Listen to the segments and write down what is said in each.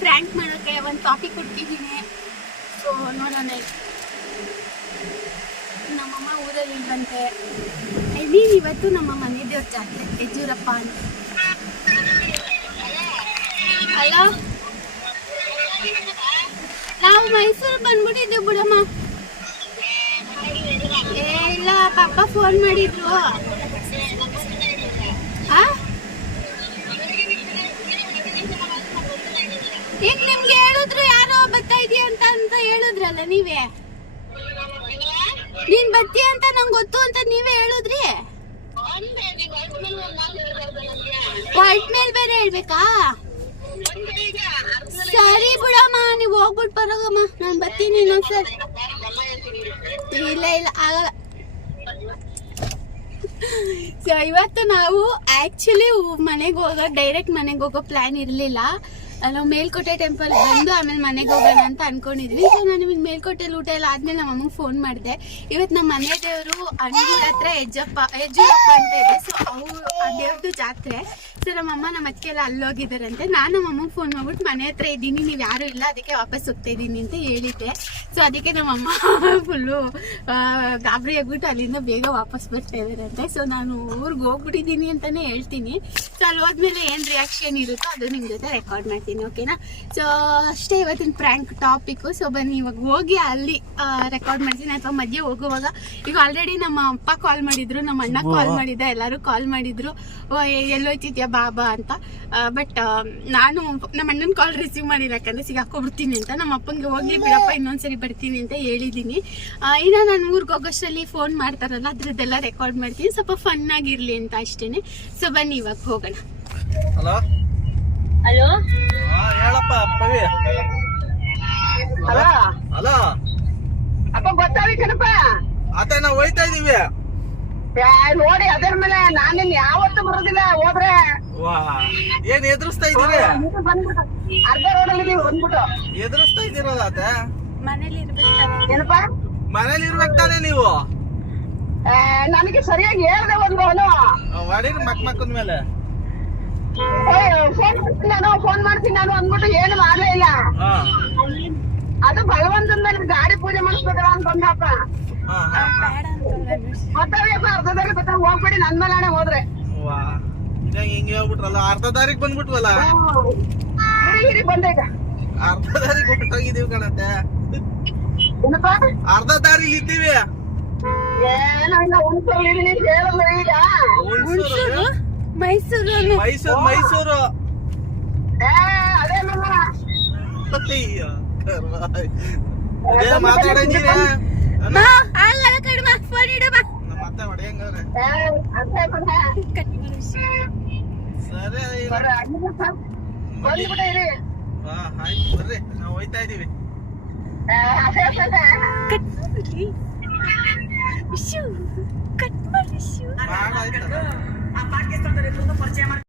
Prank ಮಾಡೋಕ್ಕೆ ಒಂದು topic ಕೊಟ್ಟಿದ್ದೀನಿ ಸೊ ನೋಡೋಣ. ನಮ್ಮಮ್ಮ ಊರಲ್ಲಿ ಇಲ್ವಂತೆ. ನೀನು ಇವತ್ತು ನಮ್ಮ ಮನೆ ದೇವ್ರ ಜಾತ್ರೆ. ಯಜ್ಜೂರಪ್ಪ ಅಂತ. ಹಲೋ? ನಾವು ಮೈಸೂರು ಬಂದ್ಬಿಟ್ಟಿದ್ದೀವಿ ಬಿಡಮ್ಮ. ಏ, ಇಲ್ಲ, ಪಾಪ ಫೋನ್ ಮಾಡಿದ್ರು ಆ ಈಗ ನಿಮ್ಗೆ ಹೇಳಿದ್ರು ಯಾರೋ ಬರ್ತಾ ಇದೀಯ ಅಂತ ಅಂತ ಹೇಳಿದ್ರಲ್ಲ ನೀವೇ? ನೀನ್ ಬರ್ತೀಯ ಅಂತ ನಂಗೆ ಗೊತ್ತು ಅಂತ ನೀವೇ ಹೇಳಿದ್ರಿ? ವೈಟ್ ಮೇಲ್ ಬೇರೆ ಹೇಳ್ಬೇಕಾ? ಸರಿ ಬಿಡಮ್ಮ, ನೀವು ಹೋಗ್ಬಿಟ್ಟು ಬರೋಗಮ್ಮ. ನಾನು ಬರ್ತೀನಿ ಇನ್ನೊಂದ್ಸರಿ ಇಲ್ಲ ಇಲ್ಲ, ಆಗಲ್ಲ. ಇವತ್ತು ನಾವು ಆಕ್ಚುಲಿ ಮನೆಗೆ ಹೋಗೋ ಡೈರೆಕ್ಟ್ ಮನೆಗೆ ಹೋಗೋ ಪ್ಲಾನ್ ಇರಲಿಲ್ಲ. ನಾವು ಮೇಲ್ಕೋಟೆ ಟೆಂಪಲ್ ಬಂದು ಆಮೇಲೆ ಮನೆಗೆ ಹೋಗೋಣ ಅಂತ ಅನ್ಕೊಂಡಿದ್ವಿ. ಸೊ ನಾನು ನಿಮಗೆ ಮೇಲ್ಕೋಟೆಲಿ ಊಟ ಎಲ್ಲ ಆದ್ಮೇಲೆ ನಮ್ಮ ಅಮ್ಮಗೆ ಫೋನ್ ಮಾಡಿದೆ. ಇವತ್ತು ನಮ್ಮ ಮನೆ ದೇವರು ಅಂಗಿ ಹತ್ರ ಹೆಜ್ಜಪ್ಪ ಹೆಜ್ಜೂರಪ್ಪ ಅಂತ ಇದೆ. ಸೊ ಅವರು, ಆ ದೇವ್ರದ್ದು ಜಾತ್ರೆ. ಸೊ ನಮ್ಮಮ್ಮ ನಮ್ಮ ಅತ್ತಿಗೆ ಎಲ್ಲ ಅಲ್ಲೋಗಿದ್ದಾರಂತೆ ನಾನು ನಮ್ಮ ಅಮ್ಮಗೆ ಫೋನ್ ಮಾಡ್ಬಿಟ್ಟು ಮನೆ ಹತ್ರ ಇದ್ದೀನಿ ನೀವು ಯಾರು ಇಲ್ಲ ಅದಕ್ಕೆ ವಾಪಸ್ ಹೋಗ್ತಾ ಇದ್ದೀನಿ ಅಂತ ಹೇಳಿದ್ದೆ. ಸೊ ಅದಕ್ಕೆ ನಮ್ಮಮ್ಮ ಫುಲ್ಲು ಗಾಬರಿ ಆಗ್ಬಿಟ್ಟು ಅಲ್ಲಿಂದ ಬೇಗ ವಾಪಸ್ ಬರ್ತಾ ಇದ್ದಾರಂತೆ ಸೊ ನಾನು ಊರಿಗೆ ಹೋಗ್ಬಿಟ್ಟಿದ್ದೀನಿ ಅಂತಾನೆ ಹೇಳ್ತೀನಿ. ಸೊ ಅಲ್ಲಿ ಹೋದ್ಮೇಲೆ ಏನು ರಿಯಾಕ್ಷನ್ ಇರುತ್ತೋ ಅದು ನಿಮ್ಮ ಜೊತೆ ರೆಕಾರ್ಡ್ ಮಾಡ್ತೀನಿ ಓಕೆನಾ ಸೊ ಅಷ್ಟೇ ಇವತ್ತಿನ ಪ್ರ್ಯಾಂಕ್ ಟಾಪಿಕ್ಕು ಸೊ ಬನ್ನಿ ಇವಾಗ ಹೋಗಿ ಅಲ್ಲಿ ರೆಕಾರ್ಡ್ ಮಾಡ್ತೀನಿ ಅಥವಾ ಮಧ್ಯೆ ಹೋಗುವಾಗ. ಈಗ ಆಲ್ರೆಡಿ ನಮ್ಮ ಅಪ್ಪ ಕಾಲ್ ಮಾಡಿದ್ರು ನಮ್ಮ ಅಣ್ಣ ಕಾಲ್ ಮಾಡಿದ್ದ ಎಲ್ಲರೂ ಕಾಲ್ ಮಾಡಿದ್ರು. ಎಲ್ಲೋಯ್ತಿದ್ಯಾ? ಬಾಬಾ ಅಂತ. ಬಟ್ ನಾನು ನಮ್ಮ ಅಣ್ಣನ ಕಾಲ್ ರಿಸೀವ್ ಮಾಡಿಲ್ಲ ಯಾಕಂದ್ರೆ ಸಿಗಾಕೊಬಿಡ್ತೀನಿ ಅಂತ. ನಮ್ಮ ಅಪ್ಪಂಗೆ ಹೋಗ್ಲಿ ಬಿಡಪ್ಪ ಇನ್ನೊಂದ್ಸರಿ ಬರ್ತೀನಿ ಅಂತ ಹೇಳಿದ್ದೀನಿ. ಇನ್ನು ನಾನು ಊರಿಗೆ ಹೋಗೋಷ್ಟರಲ್ಲಿ ಫೋನ್ ಮಾಡ್ತಾರಲ್ಲ ಅದ್ರದ್ದೆಲ್ಲ ರೆಕಾರ್ಡ್ ಮಾಡ್ತೀನಿ. ಸ್ವಲ್ಪ ಫನ್ ಆಗಿರ್ಲಿ ಅಂತ ಅಷ್ಟೇನೆ. ಸೊ ಬನ್ನಿ ಇವಾಗ ಹೋಗೋಣ. ಹಲೋ ಹಲೋ ಹೇಳಪ್ಪ ಹಲೋ ಅಪ್ಪ ಅತ್ತೆ ನಾವು ಹೋಯ್ತಾ ಇದೀವಿ. ಯಾ, ನೋಡಿ ಅದರ ಮೇಲೆ ನಾನಿನ್ ಯಾವತ್ತೂ ಬರೋದಿಲ್ಲ ಹೋದ್ರೆ. ವಾ. ಏನ್ ಎದುರಿಸ್ತಾ ಇದೀರಿ ಅರ್ಧ ರೋಡಲ್ಲಿ ಇದೀವಿ ಬಂದ್ಬಿಟ್ಟು. ಎದುರಿಸ್ತಾ ಇದೀರಲ್ಲ ಅದ ಮನೇಲಿ ಇರ್ಬೇಕು ಏನಪ್ಪ? ಮನೇಲಿ ಇರ್ಬೇಕು ತಾನೇ ನೀವು? ನನಗೆ ಸರಿಯಾಗಿ ಹೇಳ್ದೆ ಒಂದು ಅವನು. ಮಾಡಿರಿ ಮಕ್ ಮಕ್ಕದ ಮೇಲೆ. ಫೋನ್ ಮಾಡ್ತೀನಿ ನಾನು ಫೋನ್ ಮಾಡ್ತೀನಿ ನಾನು ಅಂದ್ಬಿಟ್ಟು ಏನು ಮಾಡ್ಲೇ ಇಲ್ಲ. ಹಾ. ಅದು ಭಗವಂತನ ಮೇಲೆ ಗಾಡಿ ಪೂಜೆ ಮಾಡಿಸ್ಬೇಕಲ್ಲ ಅಂತ ಬಂದಪ್ಪ. ಗೊತ್ತಾಗಪ್ಪ ಅರ್ಧದಲ್ಲಿ ಗೊತ್ತಾಗ ಹೋಗ್ಬೇಡಿ ನನ್ ಮೇಲೆ ಹೋದ್ರೆ. ಇದಾಗ ಹಿಂಗೆ ಹೇಳ್ಬಿಟ್ರಲ್ಲ ಅರ್ಧ ದಾರಿಗೆ ಬಂದ್ಬಿಟ್ವಲ್ಲ? ಅರ್ಧ ದಾರಿಗೆ ಹೊರಟೋಗಿದೀವಿ ಕಣತ್ತೆ. ಅರ್ಧ ದಾರಿಲಿ ಇದ್ದೀವಿ. ಏನೋ ಇಲ್ಲ ಮೈಸೂರು ಮೈಸೂರು ಮೈಸೂರು. ಏ ಅದೇ ನಮ್ಮ ಅಯ್ಯೋ, ಕರ್ಮ. ಇದೇ ಮಾತಾಡಂಗಿಲ್ಲ ಮಾ ಆಗಲ್ಲ ಕಡಿಮೆ ಫೋನ್ ಇಡು ಬಾ ನಮ್ಮ ಅತ್ತೆ ಹೊಡೆಯಂಗವ್ರೆ ಏ, ಅದೇ ಬಂದೆ. ಸರಿ. ಹಾ ಆಯ್ತು ಬರ್ರಿ ನಾವು ಹೋಯ್ತಾ ಇದೀವಿ ಮಾಡಿ?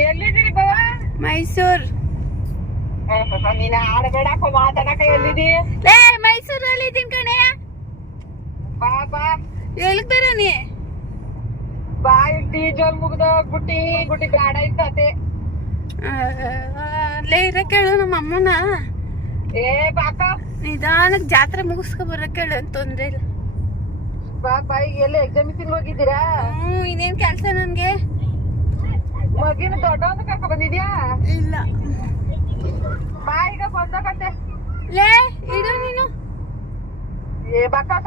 ಎಲ್ಲಿದ್ದೀರಿ ಬಾವ? ಮೈಸೂರ್. ನೀನು ಆಡಬೇಡಪ್ಪ ಮಾತಾಡಕ ಎಲ್ಲಿದಿ ಲೇ ಮೈಸೂರಲ್ಲಿ ಇದ್ದೀನಿ ಕಣೆ. ಬಾ ಬಾ ಎಲ್ಲಿಗ್ ನೀ? ಬಾ ಡೀಸೆಲ್ ಮುಗ್ದ ಗುಟ್ಟಿ ಗುಟ್ಟಿ ಗಾಡ ಇತ್ತತೆ ಲೇ ಇರ ಕೇಳು ನಮ್ಮ ಅಮ್ಮನ. ಏ ಬಾಕ. ನಿಧಾನಕ್ ಜಾತ್ರೆ ಮುಗಿಸ್ಕೊ ಬರಕ್ ಕೇಳು ತೊಂದ್ರೆ ಇಲ್ಲ. ಬಾ ಬಾ ಈಗ ಎಲ್ಲಿ ಎಕ್ಸಾಮ್ ಹೋಗಿದ್ದೀರಾ ಹ್ಞೂ ಇನ್ನೇನ್ ಕೆಲ್ಸ ನನ್ಗೆ? ಮಗಿನ ದೊಡ್ಡ ಒಂದು ಕರ್ಕೊ ಬಂದಿದ್ಯಾ? ಇಲ್ಲ. ಬಾ ಈಗ ಬಂದಕತ್ತೆ ಲೇ ಇಡು ನೀನು. ಏ ಬಾಕಾಕ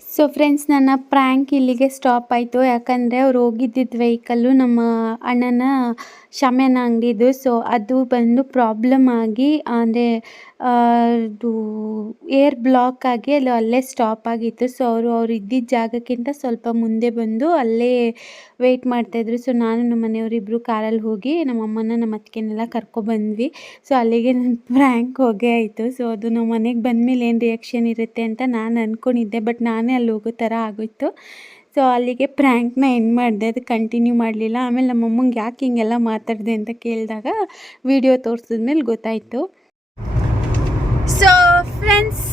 ಸೊ ಫ್ರೆಂಡ್ಸ್ ನನ್ನ ಪ್ರ್ಯಾಂಕ್ ಇಲ್ಲಿಗೆ ಸ್ಟಾಪ್ ಆಯಿತು. ಯಾಕಂದರೆ ಅವ್ರು ಹೋಗಿದ್ದಿದ್ದ ವೆಹಿಕಲ್ಲು ನಮ್ಮ ಅಣ್ಣನ ಶಾಮಿಯಾನ ಅಂಗಡಿದು. ಸೊ ಅದು ಬಂದು ಪ್ರಾಬ್ಲಮ್ ಆಗಿ, ಅಂದರೆ ಅದು ಏರ್ ಬ್ಲಾಕ್ ಆಗಿ ಅಲ್ಲಿ ಅಲ್ಲೇ ಸ್ಟಾಪ್ ಆಗಿತ್ತು. ಸೊ ಅವರು, ಅವ್ರು ಇದ್ದಿದ್ದ ಜಾಗಕ್ಕಿಂತ ಸ್ವಲ್ಪ ಮುಂದೆ ಬಂದು ಅಲ್ಲೇ ವೆಯ್ಟ್ ಮಾಡ್ತಾಯಿದ್ರು ಸೊ ನಾನು ನಮ್ಮ ಮನೆಯವರಿಬ್ಬರು ಕಾರಲ್ಲಿ ಹೋಗಿ ನಮ್ಮ ಅಮ್ಮನ, ನಮ್ಮ ಅತ್ತಿಗೆನೆಲ್ಲ ಕರ್ಕೊಬಂದ್ವಿ ಸೊ ಅಲ್ಲಿಗೆ ನನ್ನ ಪ್ರ್ಯಾಂಕ್ ಹೋಗೇ ಆಯಿತು. ಸೊ ಅದು ನಮ್ಮ ಮನೆಗೆ ಬಂದಮೇಲೆ ಏನು ರಿಯಾಕ್ಷನ್ ಇರುತ್ತೆ ಅಂತ ನಾನು ಅಂದ್ಕೊಂಡಿದ್ದೆ ಬಟ್ ನಾನೇ ಅಲ್ಲಿ ಹೋಗೋ ಥರ ಆಗೋಯ್ತು. ಸೊ ಅಲ್ಲಿಗೆ ಪ್ರ್ಯಾಂಕ್ನ ಎಂಡ್ ಮಾಡಿದೆ, ಅದು ಕಂಟಿನ್ಯೂ ಮಾಡಲಿಲ್ಲ. ಆಮೇಲೆ ನಮ್ಮ ಅಮ್ಮಂಗೆ ಯಾಕೆ ಹಿಂಗೆಲ್ಲ ಮಾತಾಡಿದೆ ಅಂತ ಕೇಳಿದಾಗ ವಿಡಿಯೋ ತೋರಿಸಿದ್ಮೇಲೆ ಗೊತ್ತಾಯಿತು. ಸೊ ಫ್ರೆಂಡ್ಸ್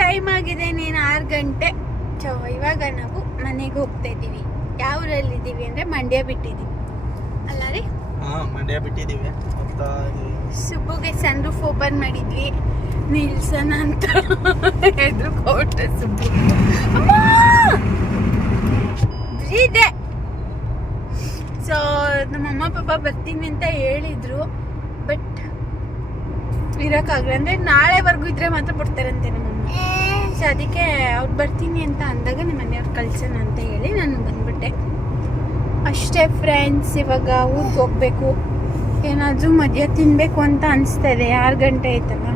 ಟೈಮ್ ಆಗಿದೆ ನೀನು ಆರು ಗಂಟೆ. ಸೊ ಇವಾಗ ನಾವು ಮನೆಗೆ ಹೋಗ್ತಾ ಇದ್ದೀವಿ. ಯಾವ ಊರಲ್ಲಿದ್ದೀವಿ ಅಂದರೆ ಮಂಡ್ಯ ಬಿಟ್ಟಿದ್ದೀವಿ. ಅಲ್ಲ ರೀ? ಮಂಡ್ಯ ಬಿಟ್ಟಿದ್ದೀವಿ. ಸುಬ್ಬುಗೆ ಸನ್ ರೂಫ್ ಓಪನ್ ಮಾಡಿದ್ವಿ. ನಿಲ್ಸನ ಅಂತ ಹೆದ್ರುಕೊಟ್ಟೆ ಸುಬ್ಬು. ಅಮ್ಮ! ಇದೆ. ಸೊ ನಮ್ಮಮ್ಮ ಪಾಪ ಬರ್ತೀನಿ ಅಂತ ಹೇಳಿದ್ರು. ಬಟ್ ಇರೋಕ್ಕಾಗಲ್ಲ ಅಂದರೆ ನಾಳೆವರೆಗೂ ಇದ್ರೆ ಮಾತ್ರ ಬಿಡ್ತಾರಂತೆ ನಮ್ಮಮ್ಮ. ಸೊ ಅದಕ್ಕೆ ಅವ್ರು ಬರ್ತೀನಿ ಅಂತ ಅಂದಾಗ ನಮ್ಮ ಮನೆಯವ್ರು ಕಳ್ಸೋಣ ಅಂತ ಹೇಳಿ ನಾನು ಬಂದ್ಬಿಟ್ಟೆ. ಅಷ್ಟೇ ಫ್ರೆಂಡ್ಸ್ ಇವಾಗ ಊರಿಗೆ ಹೋಗ್ಬೇಕು. ಏನಾದರೂ ಮದ್ಯ ತಿನ್ಬೇಕು ಅಂತ ಅನಿಸ್ತಾ ಇದೆ ಆರು ಗಂಟೆ ಆಯ್ತಲ್ಲ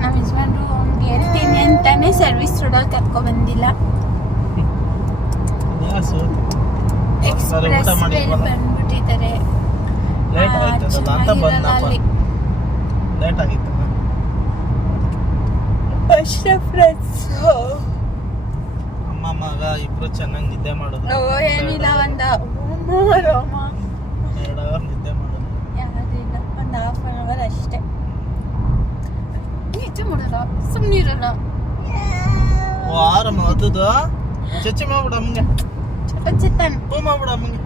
ನಮ್ಮ ಯಜಮಾನ್ರು ಅವ್ನಿಗೆ ಹೇಳ್ತೀನಿ ಅಂತಾನೆ ಸರ್ವಿಸ್ ರೋಡಲ್ಲಿ ಕರ್ಕೊ ಬಂದಿಲ್ಲ ಎಕ್ಸ್ಪ್ರೆಸ್ ಬೇರೆ ಬಂದ್ಬಿಟ್ಟಿದ್ದಾರೆ. ಲೇಟ್ ಆಗಿತ್ತು ಅಷ್ಟೇ ಫ್ರೆಂಡ್ಸ್ ಅಮ್ಮ ಮಗ ಇಬ್ರು ಚೆನ್ನಾಗಿ ನಿದ್ದೆ ಮಾಡೋದು. ಏನಿಲ್ಲ ಒಂದ ರೋಮ ಎರಡು ಅವರ್ ನಿದ್ದೆ ಮಾಡೋದು. ಯಾರಿಲ್ಲ ಒಂದು ಹಾಫ್ ಅನ್ ಅವರ್ ಅಷ್ಟೇ. ನಿದ್ದೆ ಮಾಡಲ್ಲ ಸುಮ್ಮನೆ ಇರಲ್ಲ ಆರ ಮದ್ದು ಚಚ್ಚಿ ಮಾಡ್ಬಿಡ ಅಮ್ಮಗೆ ಚಿತ್ತಾನ ಪೂ ಮಾಡ್ಬಿಡ ಅಮ್ಮಗೆ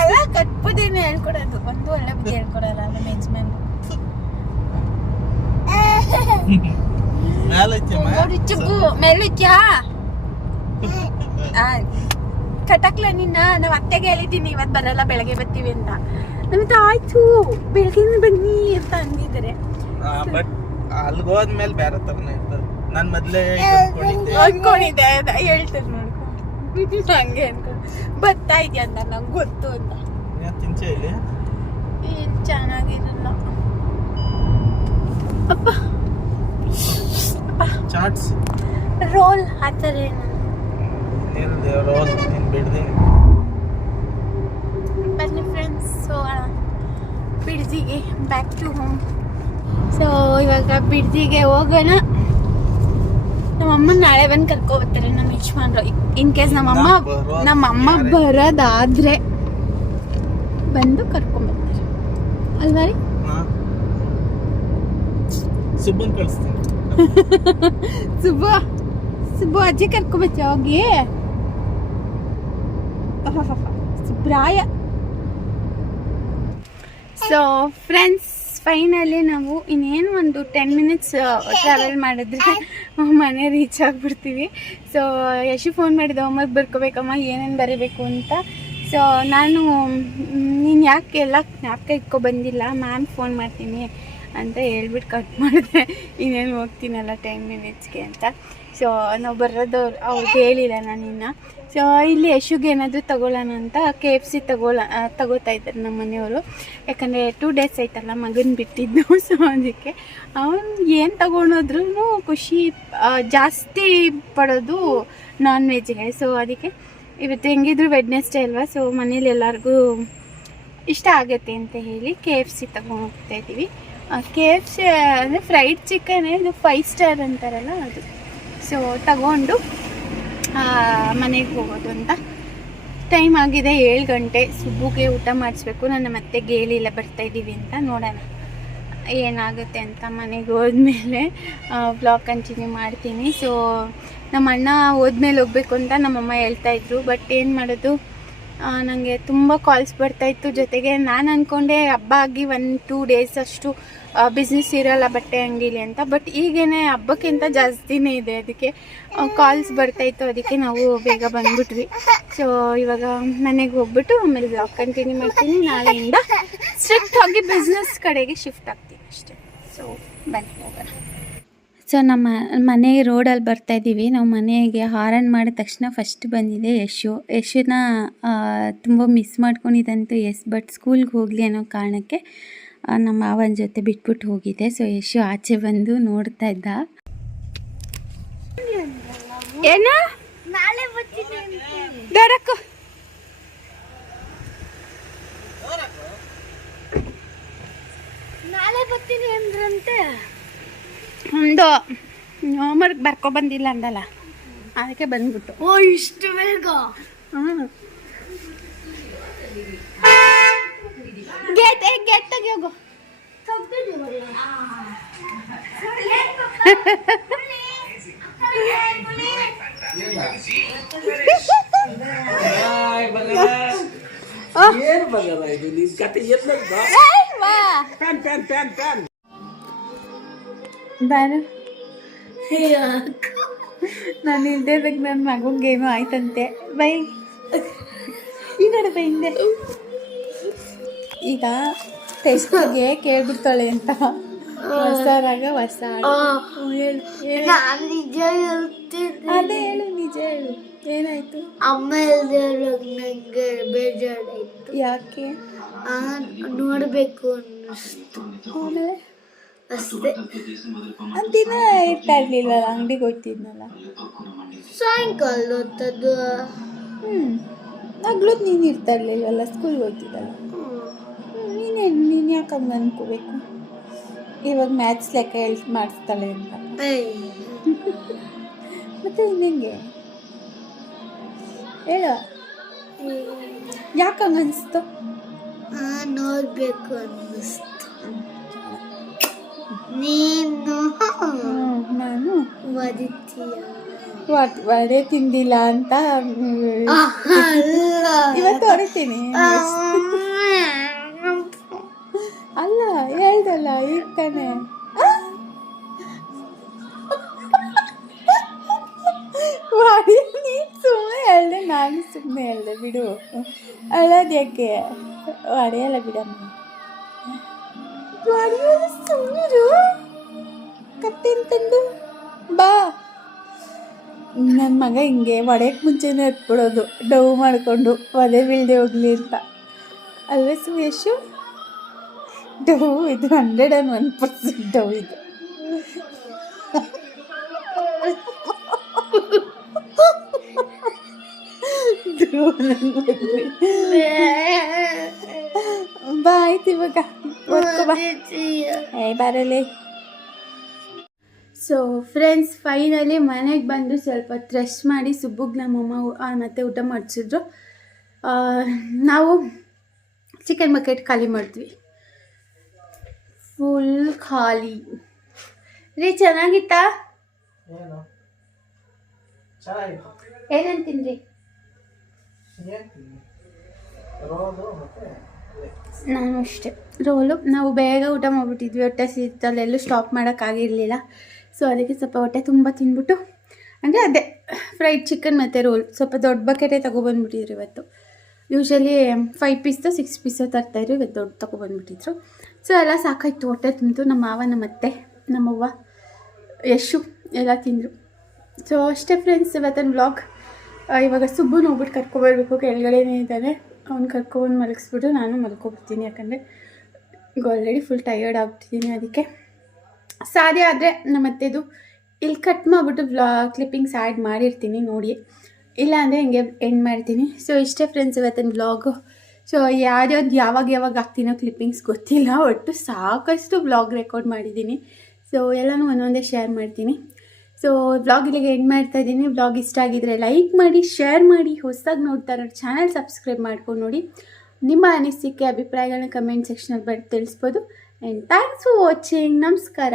ಎಲ್ಲ ಕಟ್ಪುದೇನೆ ಹೇಳ್ಕೊಡೋದು. ಒಂದು ಒಳ್ಳೆ ಬುದ್ಧಿ ಹೇಳ್ಕೊಡಲ್ಲ ನಮ್ಮ ಯಜಮಾನ್. ಮೇಲೆ ಐತಿ ಮೇಲೆ ಚುಬ್ಬು ಮೇಲಿದ್ಯಾ ಕಟಕ್ಲ ನಿನ್ನ ನಾವು ಅತ್ತೆಗೆ ಹೇಳಿದ್ದೀನಿ ಇವತ್ತು ಬರಲ್ಲ ಬೆಳಗ್ಗೆ ಬರ್ತೀವಿ ಅಂತ. ನಮ್ದು ಆಯ್ತು ಬೆಳಗ್ಗೆ ಬನ್ನಿ ಅಂತ ಅಂದಿದ್ದಾರೆ. ಬಟ್ ಅಲ್ಲಿಗೆ ಹೋದ್ಮೇಲೆ ಬೇರೆ ತರನೇ ಇರ್ತದೆ. ನಾನು ಮೊದ್ಲೇ ಅನ್ಕೊಂಡಿದ್ದೆ ಹೇಳ್ತೇನೆ ನೋಡ್ಕೊ ಹಂಗೆ ಅನ್ಕೊಂಡು ಬರ್ತಾ ಇದೆಯಾ ಅಂತ ನಂಗೆ ಗೊತ್ತು ಅಂತ. ತಿಂಚೆ ಇಲ್ಲಿ? ಏನ್ ಚೆನ್ನಾಗಿರಲ್ಲ. ಅಪ್ಪ. ಚಾಟ್ಸ್. ರೋಲ್ ಆ ಥರ ಏನು ನಿಲ್ದೆ ರೋಸ್ ನೀನ್ ಬಿಡ್ದೀನಿ ಬನ್ನಿ ಫ್ರೆಂಡ್ಸ್ ಹೋಗೋಣ ಬಿಡ್ದಿಗೆ ಬ್ಯಾಕ್ ಟು ಹೋಮ್ ಸೊ ಇವಾಗ ಬಿಡ್ದಿಗೆ ಹೋಗೋಣ. ನಮ್ಮಮ್ಮ ನಾಳೆ ಬಂದು ಕರ್ಕೊ ಬರ್ತಾರೆ ನಮ್ಮ ಯಜಮಾನ್ರು. ಇನ್ ಕೇಸ್ ನಮ್ಮಮ್ಮ ಅಮ್ಮ ನಮ್ಮ ನಮ್ಮಮ್ಮ ಯಾರೇ- ಬರೋದಾದ್ರೆ ಬಂದು ಕರ್ಕೊಂಬರ್ತಾರೆ ಅಲ್ವಾ ರೀ? ಸುಬ್ಬನ್ ಕಳಿಸ್ತೀನಿ. ಸುಬ್ಬ ಸುಬ್ಬ ಅಜ್ಜಿ ಕರ್ಕೊಂಬಚ್ಚ ಹೋಗಿ? ಸುಬ್ರಾಯ ಸೊ ಫ್ರೆಂಡ್ಸ್ ಫೈನಲಿ ನಾವು ಇನ್ನೇನು ಒಂದು ಟೆನ್ ಮಿನಿಟ್ಸ್ ಟ್ರಾವೆಲ್ ಮಾಡಿದ್ರೆ ಮನೆ ರೀಚ್ ಆಗಿಬಿಡ್ತೀವಿ. ಸೊ ಯಶು ಫೋನ್ ಮಾಡಿದ ಹೋಮ್ವರ್ಕ್ ಬರ್ಕೋಬೇಕಮ್ಮ, ಏನೇನು ಬರೀಬೇಕು ಅಂತ? ಸೊ ನಾನು ನೀನು ಯಾಕೆ ಎಲ್ಲ ಜ್ಞಾಪಕ ಇಟ್ಕೊ ಬಂದಿಲ್ಲ, ಮ್ಯಾಮ್ ಫೋನ್ ಮಾಡ್ತೀನಿ ಅಂತ ಹೇಳ್ಬಿಟ್ಟು ಕಟ್ ಮಾಡಿದೆ. ಇನ್ನೇನು ಹೋಗ್ತೀನಲ್ಲ ಟೆನ್ ಮಿನಿಟ್ಸ್ಗೆ ಅಂತ. ಸೊ ನಾವು ಬರೋದು ಅವ್ರಿಗೆ ಹೇಳಿಲ್ಲ ನಾನು ಇನ್ನು ಸೊ, ಇಲ್ಲಿ ಯಶುಗೆ ಏನಾದರೂ ತಗೊಳ್ಳೋಣ ಅಂತ ಕೆ ಎಫ್ ಸಿ ತಗೊಳ ತಗೋತಾ ಇದ್ದಾರೆ ನಮ್ಮ ಮನೆಯವರು. ಯಾಕಂದರೆ ಟೂ ಡೇಸ್ ಆಯ್ತಲ್ಲ ಮಗನ ಬಿಟ್ಟಿದ್ದು. ಸೊ ಅದಕ್ಕೆ ಅವನು ಏನು ತಗೊಂಡೋದ್ರೂ ಖುಷಿ ಜಾಸ್ತಿ ಪಡೋದು ನಾನ್ ವೆಜ್ಗೆ ಸೊ ಅದಕ್ಕೆ ಇವತ್ತು ಹೆಂಗಿದ್ರು ವೆಡ್ನೆಸ್ಡೇ ಅಲ್ವಾ? ಸೊ ಮನೇಲಿ ಎಲ್ಲರಿಗೂ ಇಷ್ಟ ಆಗುತ್ತೆ ಅಂತ ಹೇಳಿ ಕೆ ಎಫ್ ಸಿ ತಗೊಂಡು ಹೋಗ್ತಾ ಇದ್ದೀವಿ ಕೆ ಎಫ್ ಸಿ ಅಂದರೆ ಫ್ರೈಡ್ ಚಿಕನ್ ಇದು ಫೈವ್ ಸ್ಟಾರ್ ಅಂತಾರಲ್ಲ ಅದು. ಸೊ ತಗೊಂಡು ಮನೆಗೆ ಹೋಗೋದು ಅಂತ. ಟೈಮ್ ಆಗಿದೆ ಏಳು ಗಂಟೆ. ಸುಬ್ಬುಗೆ ಊಟ ಮಾಡಿಸ್ಬೇಕು. ನನ್ನ ಮತ್ತೆ ಗೇಲಿಲ್ಲ ಬರ್ತಾ ಇದ್ದೀವಿ ಅಂತ ನೋಡೋಣ. ಏನಾಗುತ್ತೆ ಅಂತ ಮನೆಗೆ ಹೋದ್ಮೇಲೆ ಬ್ಲಾಗ್ ಕಂಟಿನ್ಯೂ ಮಾಡ್ತೀನಿ. ಸೊ ನಮ್ಮ ಅಣ್ಣ ಹೋದ್ಮೇಲೆ ಹೋಗ್ಬೇಕು ಅಂತ ನಮ್ಮಮ್ಮ ಹೇಳ್ತಾ ಇದ್ರು. ಬಟ್ ಏನು ಮಾಡೋದು? ನನಗೆ ತುಂಬ ಕಾಲ್ಸ್ ಬರ್ತಾಯಿತ್ತು ಜೊತೆಗೆ ನಾನು ಅಂದ್ಕೊಂಡೆ ಹಬ್ಬ ಆಗಿ ಒನ್ ಟೂ ಡೇಸ್ ಅಷ್ಟು ಬಿಸ್ನೆಸ್ ಇರೋಲ್ಲ, ಬಟ್ಟೆ ಅಂಗಡಿಲಿ ಅಂತ. ಬಟ್ ಈಗೇನೆ ಹಬ್ಬಕ್ಕಿಂತ ಜಾಸ್ತಿನೇ ಇದೆ. ಅದಕ್ಕೆ ಕಾಲ್ಸ್ ಬರ್ತಾಯಿತ್ತು ಅದಕ್ಕೆ ನಾವು ಬೇಗ ಬಂದ್ಬಿಟ್ವಿ. ಸೊ ಇವಾಗ ಮನೆಗೆ ಹೋಗ್ಬಿಟ್ಟು ಆಮೇಲೆ ಬ್ಲಾಗ್ ಕಂಟಿನ್ಯೂ ಮಾಡ್ತೀನಿ. ನಾಳೆಯಿಂದ ಸ್ಟ್ರಿಕ್ಟ್ ಆಗಿ ಬಿಸ್ನೆಸ್ ಕಡೆಗೆ ಶಿಫ್ಟ್ ಆಗ್ತೀನಿ ಅಷ್ಟೇ. ಸೊ ಬನ್ನಿ, ಹೋಗೋಣ. ಸೊ ನಮ್ಮ ಮನೆ ರೋಡಲ್ಲಿ ಬರ್ತಾ ಇದ್ದೀವಿ. ನಾವು ಮನೆಗೆ ಹಾರನ್ ಮಾಡಿದ ತಕ್ಷಣ ಫಸ್ಟ್ ಬಂದಿದೆ ಯಶು. ಯಶುನ ತುಂಬ ಮಿಸ್ ಮಾಡ್ಕೊಂಡಿದ್ದಂತೂ ಎಸ್ ಬಟ್ ಸ್ಕೂಲ್ಗೆ ಹೋಗಲಿ ಅನ್ನೋ ಕಾರಣಕ್ಕೆ ನಮ್ಮ ಮಾವನ ಜೊತೆ ಬಿಟ್ಬಿಟ್ಟು ಹೋಗಿದೆ. ಸೊ ಯಶು ಆಚೆ ಬಂದು ನೋಡ್ತಾ ಇದ್ದ. ಏನ? ನಾಳೆ ಬರ್ತೀನಿ ಅಂದ್ರಂತೆ. ಒಂದು ಹೋಮ್ವರ್ಕ್ ಬರ್ಕೊ ಬಂದಿಲ್ಲ ಅಂದಲ್ಲ. ಅದಕ್ಕೆ ಬಂದ್ಬಿಟ್ಟು. ಓ ಇಷ್ಟು ಬೇಗ? ಹ್ಞೂ ಗೇಟ್ ಗೇಟ್ ತೆಗಿಯೋಗು ಏನ್ ಬಂದಲ್ಲ ಇದು ನಿನ್ ಕತೆ ಎಲ್ಲ ಪ್ಯಾನ್ ಪ್ಯಾನ್ ಪ್ಯಾನ್ ಪ್ಯಾನ್ ಬಾರು ನಾನು ಇಲ್ದೇ ಇದ್ದಾಗ ನನ್ನ ಮಗಂಗೆ ಏನೋ ಆಯ್ತಂತೆ ಬೈ ಈ ಕಡೆ ಬೈ ಹಿಂದೆ ಈಗ ಟೆಸ್ಟ್ಗೆ ಕೇಳ್ಬಿಡ್ತಾಳೆ ಅಂತ. ಹೊಸಾರಾಗ ಹೊಸ. ನಾನು ನಿಜ ಹೇಳ್ತೀನಿ ಅದೇ ಹೇಳು ನಿಜ ಹೇಳು. ಏನಾಯ್ತು? ಅಮ್ಮ ನಂಗೆ ಬೇಜಾರಾಯ್ತು. ಯಾಕೆ? ನೋಡ್ಬೇಕು ಅನ್ನಿಸ್ತು. ಆಮೇಲೆ? ಅಷ್ಟೇ. ದಿನ ಇರ್ತಾ ಇರ್ಲಿಲ್ವಲ್ಲ ಅಂಗಡಿಗೆ ಹೋಗ್ತಿದ್ನಲ್ಲ. ಸಾಯಂಕಾಲ ಹೊತ್ತದ್ದು ಹ್ಞೂ ನಗ್ಲದ್ ನೀನು ಇರ್ತಾ ಇರ್ಲಿಲ್ವಲ್ಲ ಸ್ಕೂಲ್ಗೆ ಹೋಗ್ತಿದ್ದಲ್ಲ. ಯಾಕೆ ಹಂಗೆ ಅನ್ಕೋಬೇಕು ಇವಾಗ ಮ್ಯಾಥ್ಸ್ ಲೆಕ್ಕ ಹೇಳ್ ಮಾಡಿಸ್ತಾಳೆ ಅಂತ. ಮತ್ತೆ ಇನ್ನೇಂಗೆ? ಹೇಳ. ಯಾಕೆ ಹಂಗೆ ಅನಿಸ್ತು ನೋಡ್ಬೇಕು ಅನ್ನಿಸ್ತು. ನೀನು? ನಾನು? ವಾಟ್ ವಡೆ ತಿಂದಿಲ್ಲ ಅಂತ. ಇವತ್ತು ಹೊಡಿತೀನಿ. ಹೇಳ್ದಲ್ಲ ಮಾಡಿ, ನೀನು ಸುಮ್ಮನೆ ಹೇಳ್ದೆ, ನಾನು ಸುಮ್ಮನೆ ಹೇಳ್ದೆ, ಬಿಡು. ಅಳೋದು ಯಾಕೆ ಹೊಡೆಯಲ್ಲ ಬಿಡಮ್ಮ. ಹೊಡೆಯೋದು ಸುಮ್ಮನಿರು ಕತ್ತೆ ತಂದು. ಬಾ. ನನ್ನ ಮಗ ಹಿಂಗೆ ಒಡೆಯಕ್ಕೆ ಮುಂಚೆನೇ ಎತ್ಬಿಡೋದು. ಡವ್ ಮಾಡಿಕೊಂಡು ಒದೆ ಬೀಳದೆ ಹೋಗ್ಲಿ ಅಂತ. ಅಲ್ವೇ ಸುಯಶು? ಡವ್ ಇದು hundred and one percent Dove ಇದು. ಧ್ರುವ ನನ್ ಬಾ ಆಯ್ತು ಇವಾಗ ಓದ್ಕೊ ಬಾ. ಏ ಬರಲಿ ಸೊ ಫ್ರೆಂಡ್ಸ್ ಫೈನಲಿ ಮನೆಗೆ ಬಂದು ಸ್ವಲ್ಪ ಫ್ರೆಶ್ ಮಾಡಿ ಸುಬ್ಬುಗ್ ನಮ್ಮಮ್ಮ ಮತ್ತೆ ಊಟ ಮಾಡಿಸಿದ್ರು. ನಾವು ಚಿಕನ್ ಬಕೆಟ್ ಖಾಲಿ ಮಾಡಿದ್ವಿ. ಫುಲ್ ಖಾಲಿ. ರೀ ಚೆನ್ನಾಗಿತ್ತಾ? ಏನು? ಚೆನ್ನಾಗಿತ್ತು. ಏನಂತ ತಿಂದ್ರಿ? ನಾನು ಅಷ್ಟೇ. ರೋಲು ನಾವು ಬೇಗ ಊಟ ಮಾಡಿಬಿಟ್ಟಿದ್ವಿ. ಹೊಟ್ಟೆ ಸೀತಲ್ಲೆಲ್ಲೂ ಸ್ಟಾಪ್ ಮಾಡೋಕ್ಕಾಗಿರಲಿಲ್ಲ ಸೊ ಅದಕ್ಕೆ ಸ್ವಲ್ಪ ಹೊಟ್ಟೆ ತುಂಬ ತಿಂದ್ಬಿಟ್ಟು ಅಂದರೆ ಅದೇ ಫ್ರೈಡ್ ಚಿಕನ್ ಮತ್ತು ರೋಲ್. ಸ್ವಲ್ಪ ದೊಡ್ಡ ಬಕೆಟೇ ತೊಗೊಬಂದ್ಬಿಟ್ಟಿದ್ರು ಇವತ್ತು. ಯೂಶಲಿ ಫೈವ್ ಪೀಸ್ದು ಸಿಕ್ಸ್ ಪೀಸ್ ತರ್ತಾಯಿದ್ರು ಇವತ್ತು ದೊಡ್ಡ ತೊಗೊಬಂದ್ಬಿಟ್ಟಿದ್ರು ಸೊ ಎಲ್ಲ ಸಾಕಾಯ್ತು, ಹೊಟ್ಟೆ ತಿಂತು ನಮ್ಮ ಮಾವ, ನಮ್ಮ ಅತ್ತೆ, ನಮ್ಮವ್ವ, ಯಶು ಎಲ್ಲ ತಿಂದರು. ಸೊ ಅಷ್ಟೇ ಫ್ರೆಂಡ್ಸ್ ಇವತ್ತಿನ ಬ್ಲಾಗ್ ಇವಾಗ ಸುಬ್ಬು ಹೋಗ್ಬಿಟ್ಟು ಕರ್ಕೊಬರ್ಬೇಕು ಕೆಳಗಡೆನೇ ಇದ್ದಾನೆ. ಅವ್ನು ಕರ್ಕೊಬಂದು ಮಲಗಿಸ್ಬಿಟ್ಟು ನಾನು ಮಲ್ಕೊಬಿಡ್ತೀನಿ. ಯಾಕಂದರೆ, ಈಗ ಆಲ್ರೆಡಿ ಫುಲ್ ಟಯರ್ಡ್ ಆಗ್ಬಿಟ್ಟಿದ್ದೀನಿ ಅದಕ್ಕೆ. ಸಾಧ್ಯ ಆದರೆ ನಮ್ಮ ಅತ್ತೆದು, ಇಲ್ಲಿ ಕಟ್ ಮಾಡಿಬಿಟ್ಟು ಬ್ಲಾ ಕ್ಲಿಪ್ಪಿಂಗ್ಸ್ ಆ್ಯಡ್ ಮಾಡಿರ್ತೀನಿ ನೋಡಿ ಇಲ್ಲ ಅಂದರೆ ಹಿಂಗೆ ಎಂಡ್ ಮಾಡ್ತೀನಿ. ಸೊ ಇಷ್ಟೇ ಫ್ರೆಂಡ್ಸ್ ಇವತ್ತಿನ ಬ್ಲಾಗು ಸೊ ಯಾವ್ದ್ಯಾವ್ದು ಯಾವಾಗ ಯಾವಾಗ ಹಾಕ್ತೀನೋ ಕ್ಲಿಪ್ಪಿಂಗ್ಸ್ ಗೊತ್ತಿಲ್ಲ, ಒಟ್ಟು ಸಾಕಷ್ಟು ಬ್ಲಾಗ್ ರೆಕಾರ್ಡ್ ಮಾಡಿದ್ದೀನಿ. ಸೊ ಎಲ್ಲನೂ ಒಂದೊಂದೇ ಶೇರ್ ಮಾಡ್ತೀನಿ. ಸೊ ಬ್ಲಾಗ್ ಇಲ್ಲಿಗೆ ಎಂಡ್ ಮಾಡ್ತಾ ಇದ್ದೀನಿ. ಬ್ಲಾಗ್ ಇಷ್ಟ ಆಗಿದ್ರೆ ಲೈಕ್ ಮಾಡಿ ಶೇರ್ ಮಾಡಿ, ಹೊಸದಾಗಿ ನೋಡ್ತಾ ಇರೋ ಚಾನಲ್ ಸಬ್ಸ್ಕ್ರೈಬ್ ಮಾಡ್ಕೊಂಡು ನೋಡಿ. ನಿಮ್ಮ ಅನಿಸಿಕೆ ಅಭಿಪ್ರಾಯಗಳನ್ನ ಕಮೆಂಟ್ ಸೆಕ್ಷನಲ್ಲಿ ಬರೆದು ತಿಳಿಸ್ಬೋದು. ಆ್ಯಂಡ್ ಥ್ಯಾಂಕ್ಸ್ ಫಾರ್ ವಾಚಿಂಗ್ ನಮಸ್ಕಾರ.